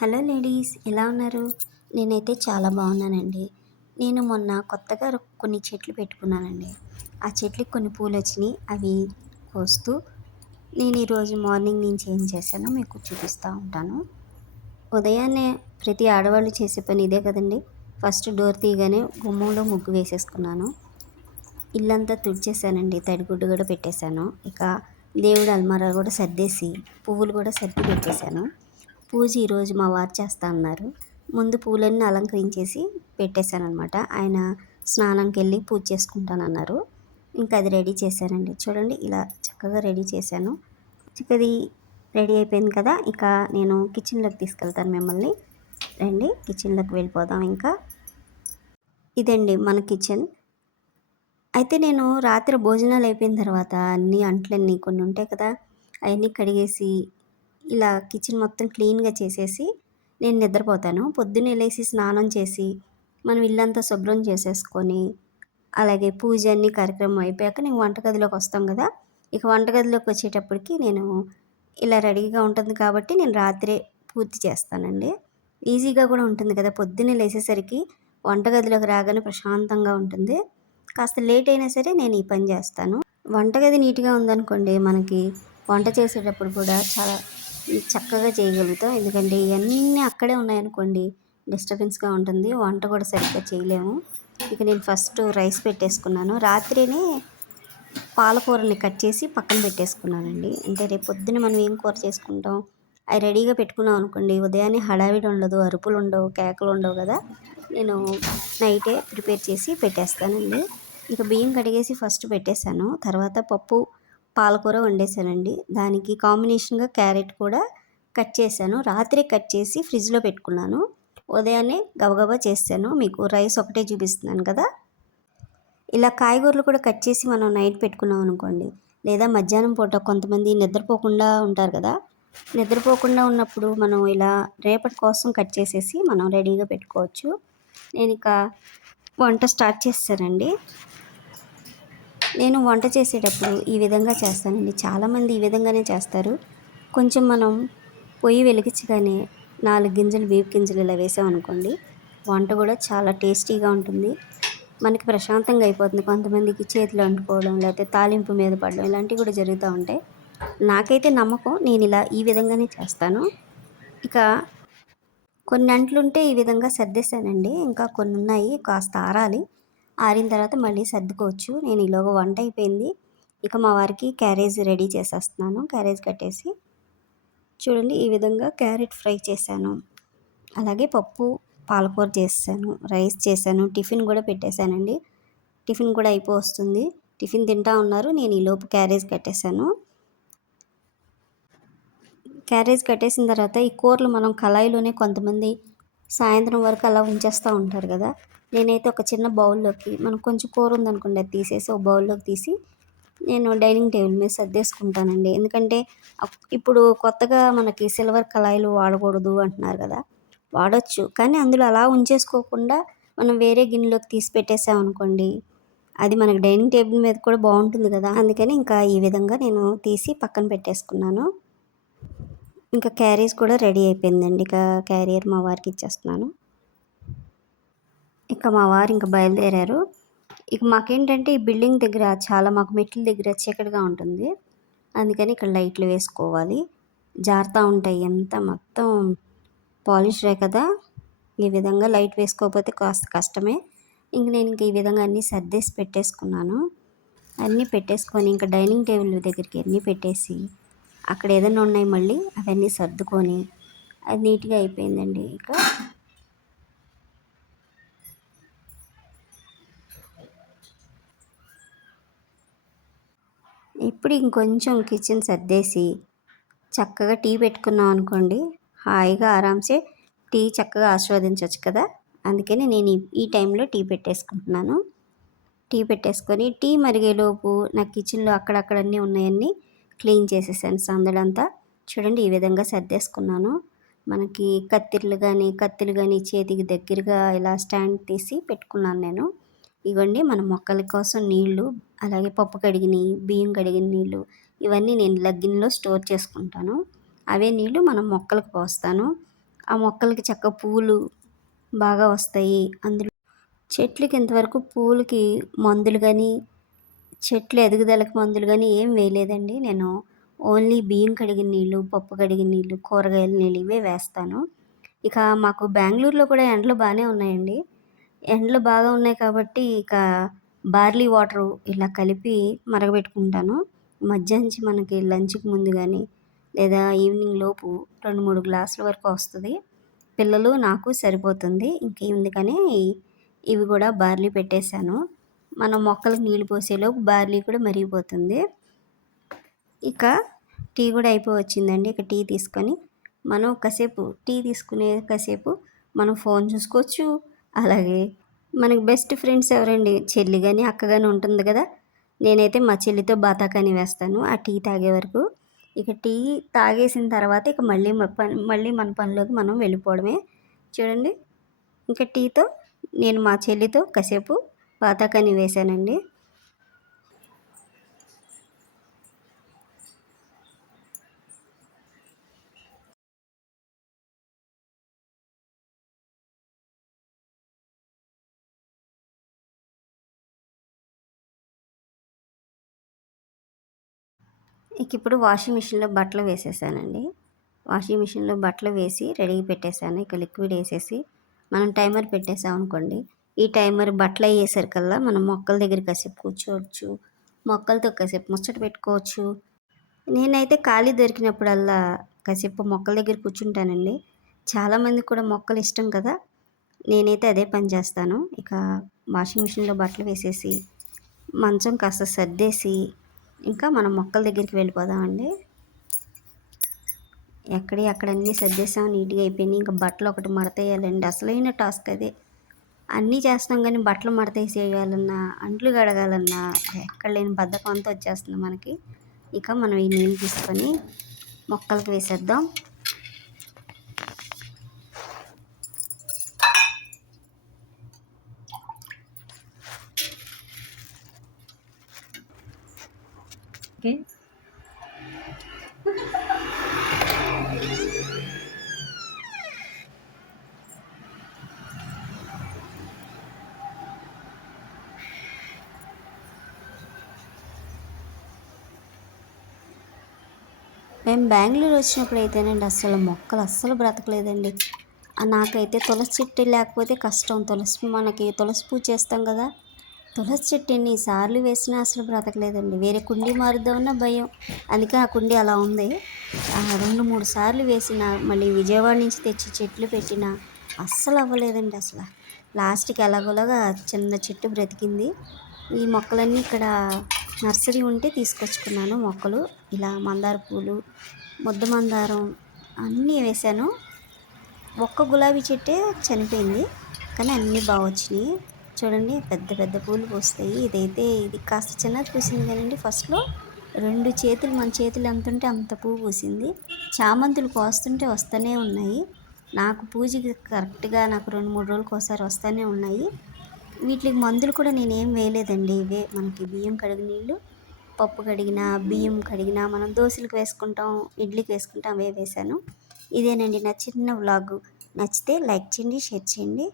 Hello ladies, ఎలా ఉన్నారు? నేనైతే చాలా బాగున్నానండి. నేను మొన్న కొత్తగా కొన్ని చెట్లు పెట్టుకున్నానండి. ఆ చెట్లకి కొన్ని పూలు వచ్చినాయి. అవి కోస్తూ నేను ఈరోజు మార్నింగ్ నుంచి ఏం చేశానో మీకు చూపిస్తూ ఉంటాను. ఉదయాన్నే ప్రతి ఆడవాళ్ళు చేసే పని ఇదే కదండి. ఫస్ట్ డోర్ తీయగానే గుమ్మంలో ముగ్గు వేసేసుకున్నాను. ఇల్లంతా తుడిచేసానండి. తడిగుడ్డు కూడా పెట్టేశాను. ఇక దేవుడు అల్మారా కూడా సర్దేసి పువ్వులు కూడా సర్ది పెట్టేశాను. పూజ ఈరోజు మా వారు చేస్తా అన్నారు. ముందు పూలన్నీ అలంకరించేసి పెట్టేశానమాట. ఆయన స్నానంకి వెళ్ళి పూజ చేసుకుంటానన్నారు. ఇంకా అది రెడీ చేశానండి. చూడండి, ఇలా చక్కగా రెడీ చేశాను. చిక్కది రెడీ అయిపోయింది కదా. ఇక నేను కిచెన్లోకి తీసుకెళ్తాను మిమ్మల్ని. రండి, కిచెన్లోకి వెళ్ళిపోదాం. ఇంకా ఇదండి మన కిచెన్. అయితే నేను రాత్రి భోజనాలు అయిపోయిన తర్వాత అన్ని అంట్లన్నీ కొన్ని ఉంటాయి కదా, అవన్నీ కడిగేసి ఇలా కిచెన్ మొత్తం క్లీన్గా చేసేసి నేను నిద్రపోతాను. పొద్దున్నే లేచి స్నానం చేసి మనం ఇల్లంతా శుభ్రం చేసేసుకొని అలాగే పూజ అన్ని కార్యక్రమం అయిపోయాక నేను వంటగదిలోకి వస్తాం కదా. ఇక వంటగదిలోకి వచ్చేటప్పటికి నేను ఇలా రెడీగా ఉంటుంది కాబట్టి నేను రాత్రే పూర్తి చేస్తానండి. ఈజీగా కూడా ఉంటుంది కదా. పొద్దున్నే లేచేసరికి వంటగదిలోకి రాగానే ప్రశాంతంగా ఉంటుంది. కాస్త లేట్ అయినా సరే నేను ఈ పని చేస్తాను. వంటగది నీట్గా ఉందనుకోండి, మనకి వంట చేసేటప్పుడు కూడా చాలా చక్కగా చేయగలుగుతాం. ఎందుకంటే ఇవన్నీ అక్కడే ఉన్నాయనుకోండి, డిస్టర్బెన్స్గా ఉంటుంది, వంట కూడా సరిగ్గా చేయలేము. ఇక నేను ఫస్ట్ రైస్ పెట్టేసుకున్నాను. రాత్రినే పాలకూరని కట్ చేసి పక్కన పెట్టేసుకున్నానండి. అంటే రేపు పొద్దున్న మనం ఏం కూర చేసుకుంటాం అవి రెడీగా పెట్టుకున్నాం అనుకోండి, ఉదయాన్నే హడావిడి ఉండదు, అరుపులు ఉండవు, కేకలు ఉండవు కదా. నేను నైటే ప్రిపేర్ చేసి పెట్టేస్తానండి. ఇక బియ్యం కడిగేసి ఫస్ట్ పెట్టేశాను. తర్వాత పప్పు పాలకూర వండేసానండి. దానికి కాంబినేషన్గా క్యారెట్ కూడా కట్ చేశాను. రాత్రి కట్ చేసి ఫ్రిడ్జ్లో పెట్టుకున్నాను. ఉదయాన్నే గబగబా చేశాను. మీకు రైస్ ఒకటే చూపిస్తున్నాను కదా. ఇలా కాయగూరలు కూడా కట్ చేసి మనం నైట్ పెట్టుకున్నాం అనుకోండి, లేదా మధ్యాహ్నం పూట కొంతమంది నిద్రపోకుండా ఉంటారు కదా. నిద్రపోకుండా ఉన్నప్పుడు మనం ఇలా రేపటి కోసం కట్ చేసేసి మనం రెడీగా పెట్టుకోవచ్చు. నేను ఇక వంట స్టార్ట్ చేస్తానండి. నేను వంట చేసేటప్పుడు ఈ విధంగా చేస్తానండి. చాలామంది ఈ విధంగానే చేస్తారు. కొంచెం మనం పొయ్యి వెలిగించగానే 4 గింజలు వేపు గింజలు ఇలా వేసామనుకోండి, వంట కూడా చాలా టేస్టీగా ఉంటుంది, మనకి ప్రశాంతంగా అయిపోతుంది. కొంతమందికి చేతులు అంటుకోవడం, లేకపోతే తాలింపు మీద పడడం ఇలాంటివి కూడా జరుగుతూ ఉంటాయి. నాకైతే నమ్మకం, నేను ఇలా ఈ విధంగానే చేస్తాను. ఇక కొన్ని అంట్లుంటే ఈ విధంగా సర్దేశానండి. ఇంకా కొన్ని ఉన్నాయి, కాస్త ఆరాలి. ఆరిన తర్వాత మళ్ళీ సర్దుకోవచ్చు. నేను ఈలోగా వంట అయిపోయింది. ఇక మా వారికి క్యారేజ్ రెడీ చేసేస్తున్నాను. క్యారేజ్ కట్టేసి చూడండి, ఈ విధంగా క్యారెట్ ఫ్రై చేశాను. అలాగే పప్పు పాలకూర చేసాను, రైస్ చేశాను, టిఫిన్ కూడా పెట్టేశానండి. టిఫిన్ కూడా అయిపోతుంది. టిఫిన్ తింటా ఉన్నారు. నేను ఈలోపు క్యారేజ్ కట్టేశాను. క్యారేజ్ కట్టేసిన తర్వాత ఈ కూరలు మనం కళాయిలోనే కొంతమంది సాయంత్రం వరకు అలా ఉంచేస్తూ ఉంటారు కదా. నేనైతే ఒక చిన్న బౌల్లోకి, మనకు కొంచెం కూర ఉందనుకోండి, అది తీసేసి ఒక బౌల్లోకి తీసి నేను డైనింగ్ టేబుల్ మీద సర్దేసుకుంటానండి. ఎందుకంటే ఇప్పుడు కొత్తగా మనకి సిల్వర్ కళాయిలు వాడకూడదు అంటున్నారు కదా. వాడచ్చు, కానీ అందులో అలా ఉంచేసుకోకుండా మనం వేరే గిన్నెలోకి తీసి పెట్టేసామనుకోండి, అది మనకి డైనింగ్ టేబుల్ మీద కూడా బాగుంటుంది కదా. అందుకని ఇంకా ఈ విధంగా నేను తీసి పక్కన పెట్టేసుకున్నాను. ఇంకా క్యారేజ్ కూడా రెడీ అయిపోయిందండి. ఇక క్యారియర్ మా వారికి ఇచ్చేస్తున్నాను. ఇక మా వారు ఇంకా బయలుదేరారు. ఇక మాకేంటంటే ఈ బిల్డింగ్ దగ్గర మాకు మెట్ల దగ్గర చీకటిగా ఉంటుంది. అందుకని ఇక్కడ లైట్లు వేసుకోవాలి. జారుతూ ఉంటాయి, ఎంత మొత్తం పాలిష్డే కదా. ఈ విధంగా లైట్ వేసుకోకపోతే కాస్త కష్టమే. నేను ఈ విధంగా అన్నీ సర్దేసి పెట్టేసుకున్నాను. అన్నీ పెట్టేసుకొని ఇంకా డైనింగ్ టేబుల్ దగ్గరికి అన్నీ పెట్టేసి అక్కడ ఏదైనా ఉన్నాయి మళ్ళీ అవన్నీ సర్దుకొని అది నీట్గా అయిపోయిందండి. ఇక ఇప్పుడు ఇంకొంచెం కిచెన్ సర్దేసి చక్కగా టీ పెట్టుకున్నాం అనుకోండి, హాయిగా ఆరామ్సే టీ చక్కగా ఆస్వాదించవచ్చు కదా. అందుకని నేను ఈ టైంలో టీ పెట్టేసుకుంటున్నాను. టీ పెట్టేసుకొని టీ మరిగేలోపు నా కిచెన్లో అక్కడక్కడ అన్నీ ఉన్నాయన్నీ క్లీన్ చేసేసాను. సందడంతా చూడండి, ఈ విధంగా సర్దేసుకున్నాను. మనకి కత్తులు కానీ చేతికి దగ్గరగా ఇలా స్టాండ్ తీసి పెట్టుకున్నాను నేను. ఇవ్వండి మన మొక్కల కోసం నీళ్లు, అలాగే పప్పు కడిగినవి, బియ్యం కడిగిన నీళ్లు, ఇవన్నీ నేను ఇలా గిన్నెలో స్టోర్ చేసుకుంటాను. అవే నీళ్లు మనం మొక్కలకు పోస్తాను. ఆ మొక్కలకి చక్కగా పువ్వులు బాగా వస్తాయి. అందులో చెట్లకి ఇంతవరకు పూలకి మందులు గానీ, చెట్లు ఎదుగుదలకి మందులు గానీ ఏం వేయలేదండి. నేను ఓన్లీ బియ్యం కడిగిన నీళ్ళు, పప్పు కడిగిన నీళ్ళు, కూరగాయల నీళ్ళు ఇవే వేస్తాను. ఇక మాకు బెంగుళూరులో కూడా ఎండలు బానే ఉన్నాయండి. ఎండలు బాగా ఉన్నాయి కాబట్టి ఇక బార్లీ వాటరు ఇలా కలిపి మరగబెట్టుకుంటాను. మధ్యాహ్నించి మనకి లంచ్‌కి ముందు గానీ, లేదా ఈవినింగ్ లోపు 2, 3 గ్లాసుల వరకు వస్తది. పిల్లలు, నాకు సరిపోతుంది. ఇంకెందుకని ఇవి గూడా బార్లీ పెట్టేశాను. మనం మొక్కలకు నీళ్ళు పోసేలోపు బార్లీ కూడా మరిగిపోతుంది. ఇక టీ గూడా అయిపోవచ్చిందండి. ఇక టీ తీసుకొని మనం కాసేపు టీ తీసుకునే కాసేపు మనం ఫోన్ చూసుకోవచ్చు. అలాగే మనకి బెస్ట్ ఫ్రెండ్స్ ఎవరండి? చెల్లి గాని, అక్క గాని ఉంటుంది గదా! నేనైతే మా చెల్లితో బాతాకానీ వేస్తాను ఆ టీ తాగే వరకు. ఇక టీ తాగేసిన తర్వాత ఇక మళ్ళీ మన పనిలోకి మనం వెళ్ళిపోవడమే. చూడండి, ఇంక టీతో నేను మా చెల్లితో కాసేపు బాతాకానీ వేశానండి. ఇప్పుడు వాషింగ్ మిషన్‌లో బట్టలు వేసేసానండి. వాషింగ్ మిషన్‌లో బట్టలు వేసి రెడీగా పెట్టేసాను. ఇక లిక్విడ్ ఏసేసి మనం టైమర్ పెట్టేసామనుకోండి, ఈ టైమర్ బట్టలయ్యేసరికల్లా మనం మొక్కల దగ్గర కాసేపు కూర్చోవచ్చు. మొక్కలతో కాసేపు ముచ్చట పెట్టుకోవచ్చు. నేనైతే ఖాళీ దొరికినప్పుడల్లా కాసేపు మొక్కల దగ్గర కూర్చుంటానండి. చాలామందికి కూడా మొక్కలు ఇష్టం కదా! నేనైతే అదే పని చేస్తాను. ఇక వాషింగ్ మిషన్‌లో బట్టలు వేసేసి, మంచం కాస్త సర్దేసి, ఇంకా మనం మొక్కల దగ్గరికి వెళ్ళిపోదామండి. ఎక్కడియి అక్కడ అన్నీ సర్దేసాం, నీట్‌గా అయిపోయినాయి. ఇంక బట్టలు ఒకటి మడతేయాలండి. అసలైన టాస్క్ అదే. అన్నీ చేస్తాం కానీ బట్టలు మడతేసేయాలన్నా, అంట్లు కడగాలన్నా ఎక్కడ లేని బద్ధకం అంతా వచ్చేస్తుంది మనకి. ఇక మనం ఈ నీళ్ళు తీసుకొని మొక్కలకి వేసేద్దాం. ఓకే. మేము బెంగుళూరు వచ్చినప్పుడు అయితేనండి అస్సలు మొక్కలు అస్సలు బ్రతకలేదండి. నాకైతే తులసి చెట్టు లేకపోతే కష్టం. మనకి తులసి పూజ చేస్తాం కదా! తులసి చెట్టు ఎన్ని సార్లు వేసినా అసలు బ్రతకలేదండి. వేరే కుండీ మారుద్దామన్నా భయం. అందుకే ఆ కుండీ అలా ఉంది. 2, 3 సార్లు వేసినా, మళ్ళీ విజయవాడ నుంచి తెచ్చి చెట్లు పెట్టినా అస్సలు అవ్వలేదండి అసల. లాస్ట్‌కి ఎలాగోలాగా చిన్న చెట్టు బ్రతికింది. ఈ మొక్కలన్నీ ఇక్కడ నర్సరీ ఉంటే తీసుకొచ్చుకున్నాను మొక్కలు. ఇలా మందార పూలు, ముద్ద మందారం అన్నీ వేశాను. ఒక్క గులాబీ చెట్టే చనిపోయింది. కానీ అన్నీ బా వచ్చినియి. చూడండి, పెద్ద పెద్ద పూలు పూస్తాయి. ఇది కాస్త చిన్నది పూసింది కానండి ఫస్ట్‌లో. 2 చేతులు, మన చేతులు ఎంతుంటే అంత పువ్వు పూసింది. చామంతులు కోస్తుంటే వస్తూనే ఉన్నాయి. నాకు పూజకి కరెక్ట్‌గా నాకు 2, 3 రోజులకోసారి వస్తానే ఉన్నాయి. వీటికి మందులు కూడా నేనేం వేయలేదండి. ఇవే మనకి బియ్యం కడిగిన నీళ్ళు, పప్పు కడిగిన, బియ్యం కడిగిన, మనం దోసెలకి వేసుకుంటాం, ఇడ్లీకి వేసుకుంటాం అవే వేశాను. ఇదేనండి నా చిన్న వ్లాగు. నచ్చితే లైక్ చేయండి, షేర్ చేయండి.